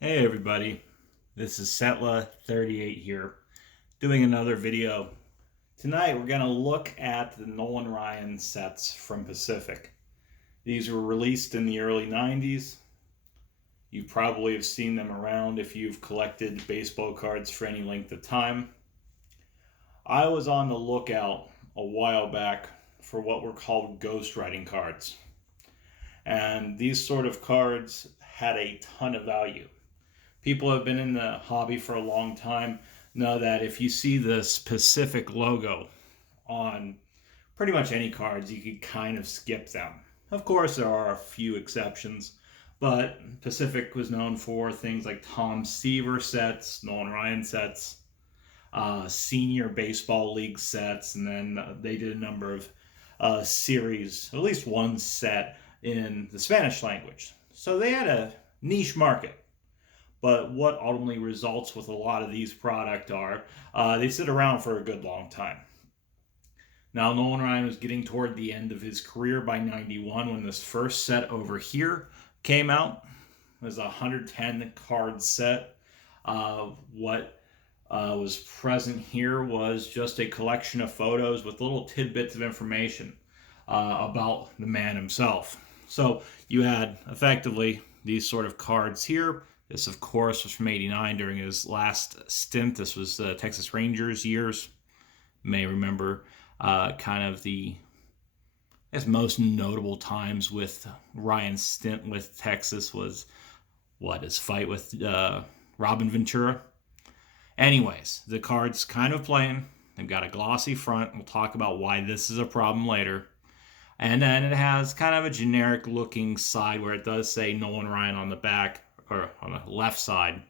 Hey everybody, this is Setla38 here, doing another video. Tonight we're going to look at the Nolan Ryan sets from Pacific. These were released in the early 90s. You probably have seen them around if you've collected baseball cards for any length of time. I was on the lookout a while back for what were called ghostwriting cards. And these sort of cards had a ton of value. People who have been in the hobby for a long time know that if you see the specific logo on pretty much any cards, you can kind of skip them. Of course, there are a few exceptions, but Pacific was known for things like Tom Seaver sets, Nolan Ryan sets, senior baseball league sets, and then they did a number of series, at least one set in the Spanish language. So they had a niche market. But what ultimately results with a lot of these products are they sit around for a good long time. Now, Nolan Ryan was getting toward the end of his career by 91 when this first set over here came out. It was a 110 card set. What was present here was just a collection of photos with little tidbits of information about the man himself. So you had effectively these sort of cards here. This, of course, was from '89 during his last stint. This was the Texas Rangers years. You may remember kind of the most notable times with Ryan's stint with Texas was his fight with Robin Ventura. Anyways, the card's kind of plain. They've got a glossy front. We'll talk about why this is a problem later. And then it has kind of a generic looking side where it does say Nolan Ryan on the back, or on the left side.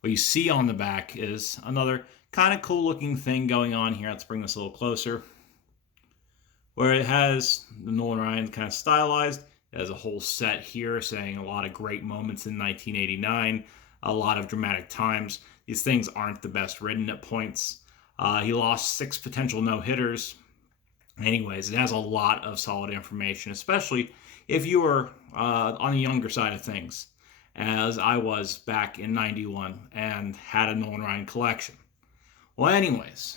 What you see on the back is another kind of cool looking thing going on here. Let's bring this a little closer. Where it has the Nolan Ryan kind of stylized. It has a whole set here saying a lot of great moments in 1989, a lot of dramatic times. These things aren't the best written at points. He lost 6 potential no-hitters. Anyways, it has a lot of solid information, especially if you were on the younger side of things, as I was back in 91 and had a Nolan Ryan collection. Well, anyways,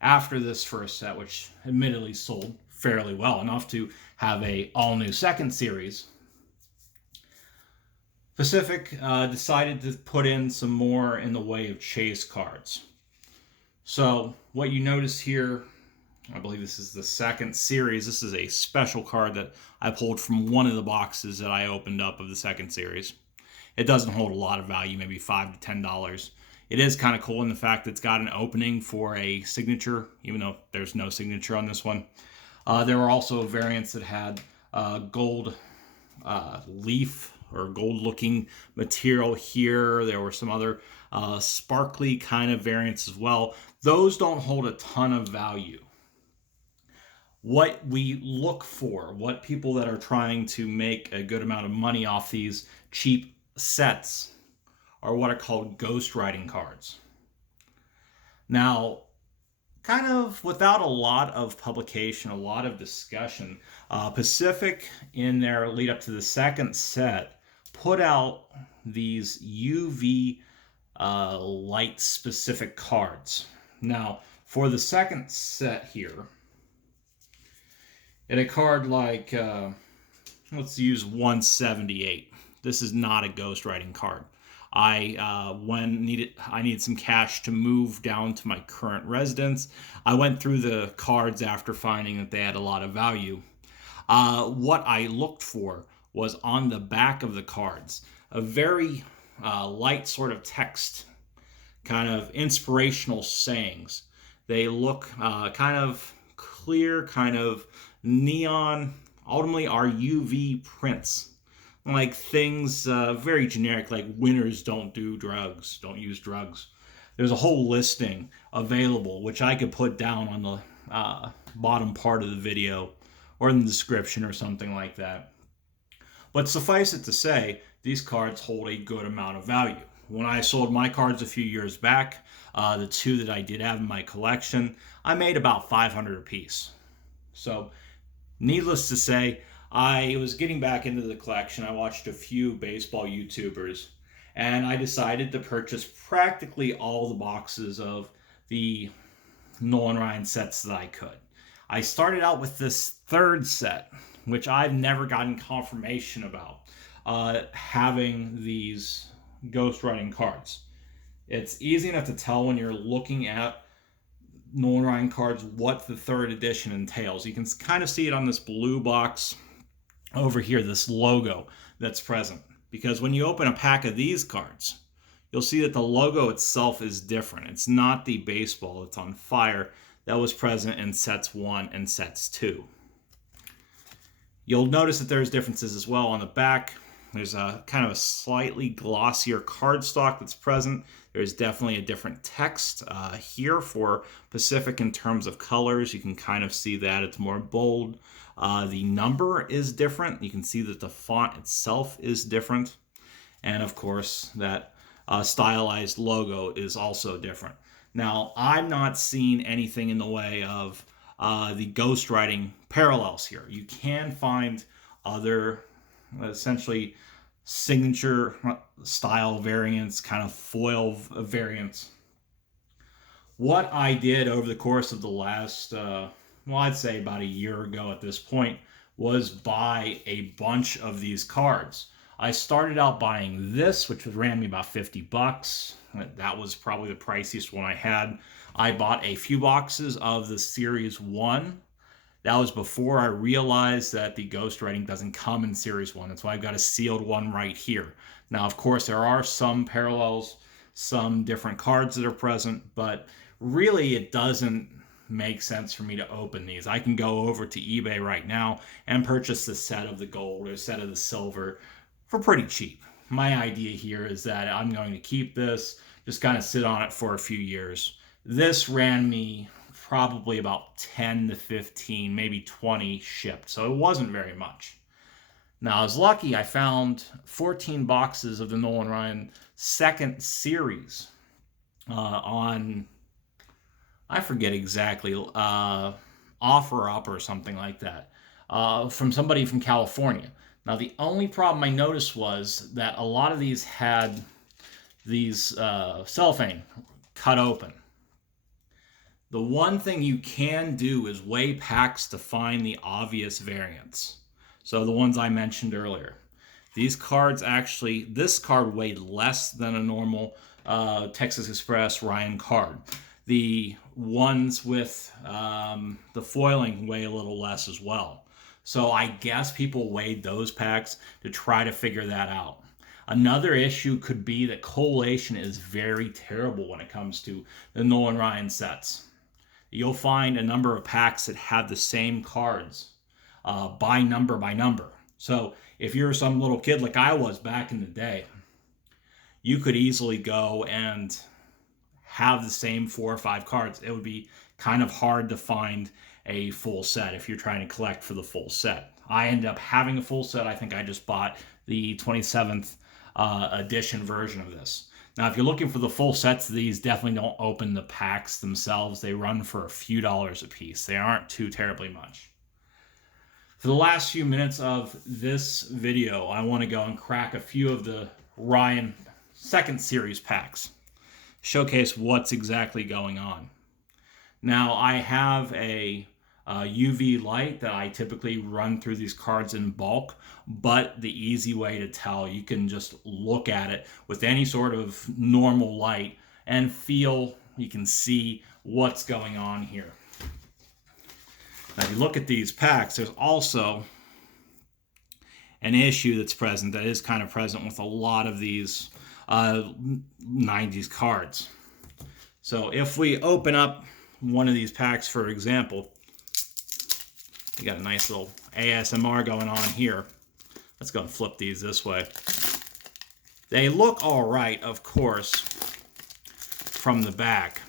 after this first set, which admittedly sold fairly well enough to have a all-new second series, Pacific decided to put in some more in the way of chase cards. So what you notice here, I believe this is the second series. This is a special card that I pulled from one of the boxes that I opened up of the second series. It doesn't hold a lot of value, maybe $5 to $10. It is kind of cool in the fact that it's got an opening for a signature, even though there's no signature on this one. There were also variants that had gold leaf or gold looking material here. There were some other sparkly kind of variants as well. Those don't hold a ton of value. What we look for, what people that are trying to make a good amount of money off these cheap sets, are what are called ghostwriting cards. Now, kind of without a lot of publication, a lot of discussion, Pacific, in their lead up to the second set, put out these UV light specific cards. Now, for the second set here, in a card like, let's use 178. This is not a ghostwriting card. I needed some cash to move down to my current residence. I went through the cards after finding that they had a lot of value. What I looked for was on the back of the cards a very light sort of text, kind of inspirational sayings. They look kind of clear, kind of neon, ultimately are UV prints. Like things very generic, like winners don't do drugs, don't use drugs. There's a whole listing available, which I could put down on the bottom part of the video or in the description or something like that. But suffice it to say, these cards hold a good amount of value. When I sold my cards a few years back, the 2 that I did have in my collection, I made about $500 a piece. So, needless to say, I was getting back into the collection. I watched a few baseball YouTubers, and I decided to purchase practically all the boxes of the Nolan Ryan sets that I could. I started out with this third set, which I've never gotten confirmation about, having these ghostwriting cards. It's easy enough to tell when you're looking at Nolan Ryan cards what the third edition entails. You can kind of see it on this blue box over here, this logo that's present. Because when you open a pack of these cards, you'll see that the logo itself is different. It's not the baseball that's on fire that was present in sets 1 and sets 2. You'll notice that there's differences as well on the back. There's a kind of a slightly glossier cardstock that's present. There's definitely a different text here for Pacific in terms of colors. You can kind of see that it's more bold. The number is different. You can see that the font itself is different. And of course, that stylized logo is also different. Now, I'm not seeing anything in the way of the ghostwriting parallels here. You can find other essentially signature style variants, kind of foil variants. What I did over the course of the last, I'd say about a year ago at this point, was buy a bunch of these cards. I started out buying this, which ran me about 50 bucks. That was probably the priciest one I had. I bought a few boxes of the Series 1. That was before I realized that the ghostwriting doesn't come in Series 1. That's why I've got a sealed one right here. Now, of course, there are some parallels, some different cards that are present, but really it doesn't make sense for me to open these. I can go over to eBay right now and purchase the set of the gold or set of the silver for pretty cheap. My idea here is that I'm going to keep this, just kind of sit on it for a few years. This ran me probably about 10 to 15, maybe 20 shipped, so it wasn't very much. Now, I was lucky. I found 14 boxes of the Nolan Ryan second series on, I forget exactly, OfferUp or something like that, from somebody from California. Now, the only problem I noticed was that a lot of these had these cellophane cut open. The one thing you can do is weigh packs to find the obvious variants. So the ones I mentioned earlier. These cards actually, this card weighed less than a normal Texas Express Ryan card. The ones with the foiling weigh a little less as well. So I guess people weighed those packs to try to figure that out. Another issue could be that collation is very terrible when it comes to the Nolan Ryan sets. You'll find a number of packs that have the same cards by number. So if you're some little kid like I was back in the day, you could easily go and have the same 4 or 5 cards. It would be kind of hard to find a full set if you're trying to collect for the full set. I ended up having a full set. I think I just bought the 27th edition version of this. Now, if you're looking for the full sets of these, definitely don't open the packs themselves. They run for a few dollars a piece. They aren't too terribly much. For the last few minutes of this video, I want to go and crack a few of the Ryan second series packs. Showcase what's exactly going on. Now, I have a UV light that I typically run through these cards in bulk, but the easy way to tell, you can just look at it with any sort of normal light and feel, you can see what's going on here. Now, if you look at these packs, there's also an issue that's present that is kind of present with a lot of these 90s cards. So if we open up one of these packs, for example, you got a nice little ASMR going on here. Let's go and flip these this way. They look all right, of course, from the back.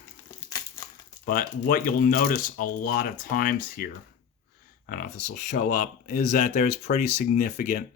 But what you'll notice a lot of times here, I don't know if this will show up, is that there's pretty significant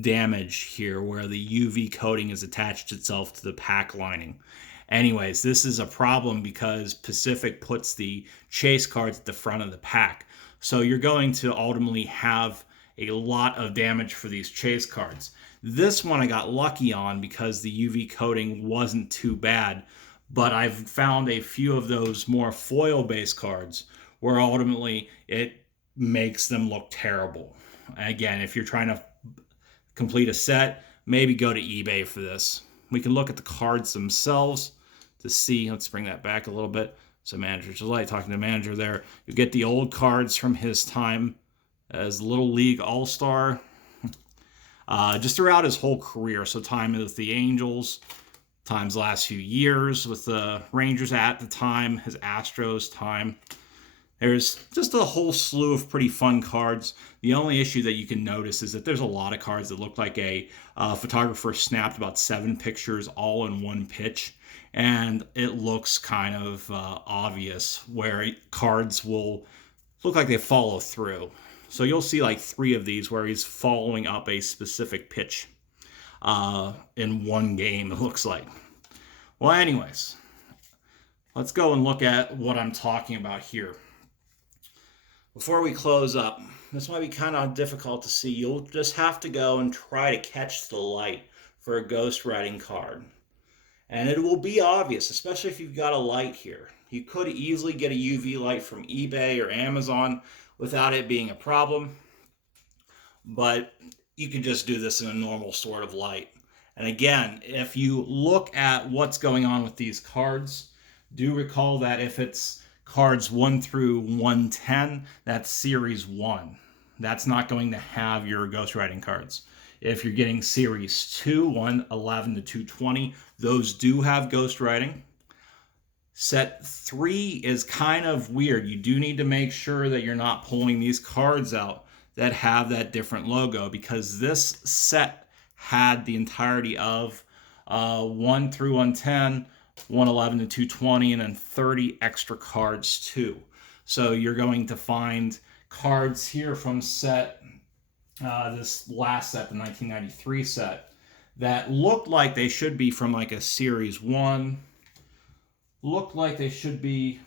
damage here where the UV coating has attached itself to the pack lining. Anyways, this is a problem because Pacific puts the chase cards at the front of the pack. So you're going to ultimately have a lot of damage for these chase cards. This one I got lucky on because the UV coating wasn't too bad, but I've found a few of those more foil-based cards where ultimately it makes them look terrible. Again, if you're trying to complete a set, maybe go to eBay for this. We can look at the cards themselves to see. Let's bring that back a little bit. So Manager's Delight, talking to the manager there. You get the old cards from his time as Little League All-Star. Just throughout his whole career. So time with the Angels, times the last few years with the Rangers at the time, his Astros time. There's just a whole slew of pretty fun cards. The only issue that you can notice is that there's a lot of cards that look like a photographer snapped about 7 pictures all in one pitch. And it looks kind of obvious where cards will look like they follow through. So you'll see like 3 of these where he's following up a specific pitch in one game, it looks like. Well, anyways, let's go and look at what I'm talking about here. Before we close up, this might be kind of difficult to see. You'll just have to go and try to catch the light for a ghostwriting card. And it will be obvious, especially if you've got a light here. You could easily get a UV light from eBay or Amazon without it being a problem. But you can just do this in a normal sort of light. And again, if you look at what's going on with these cards, do recall that if it's cards 1 through 110, that's series 1. That's not going to have your ghostwriting cards. If you're getting series 2, 111 to 220, those do have ghostwriting. Set 3 is kind of weird. You do need to make sure that you're not pulling these cards out that have that different logo, because this set had the entirety of 1 through 110, 111 to 220, and then 30 extra cards too. So you're going to find cards here from set, this last set, the 1993 set, that look like they should be from like a series 1, look like they should be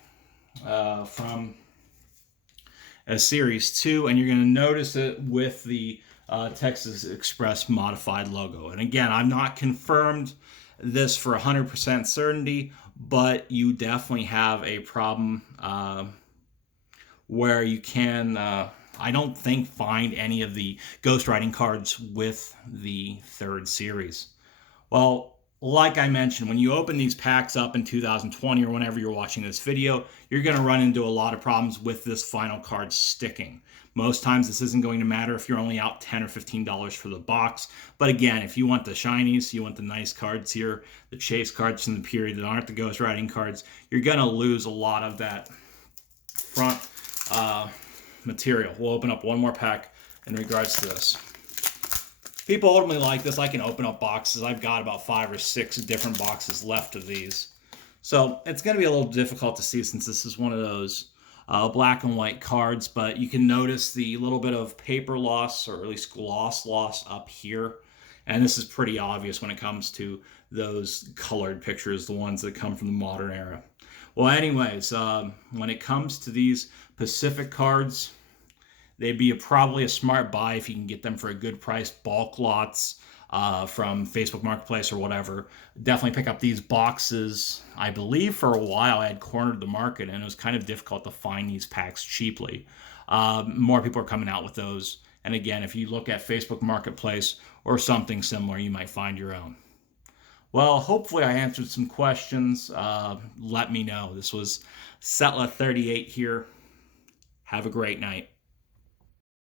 from a series 2, and you're going to notice it with the Texas Express modified logo. And again, I'm not confirmed this for 100% certainty, but you definitely have a problem where you can, I don't think, find any of the ghostwriting cards with the 3rd series. Well, like I mentioned, when you open these packs up in 2020 or whenever you're watching this video, you're going to run into a lot of problems with this final card sticking. Most times this isn't going to matter if you're only out $10 or $15 for the box. But again, if you want the shinies, you want the nice cards here, the chase cards from the period that aren't the ghostwriting cards, you're going to lose a lot of that front material. We'll open up one more pack in regards to this. People ultimately like this. I can open up boxes. I've got about 5 or 6 different boxes left of these. So it's going to be a little difficult to see since this is one of those black and white cards, but you can notice the little bit of paper loss, or at least gloss loss up here. And this is pretty obvious when it comes to those colored pictures, the ones that come from the modern era. Well, anyways, when it comes to these Pacific cards, they'd be probably a smart buy if you can get them for a good price, bulk lots from Facebook Marketplace or whatever. Definitely pick up these boxes. I believe for a while I had cornered the market and it was kind of difficult to find these packs cheaply. More people are coming out with those. And again, if you look at Facebook Marketplace or something similar, you might find your own. Well, hopefully I answered some questions. Let me know. This was Setla38 here. Have a great night.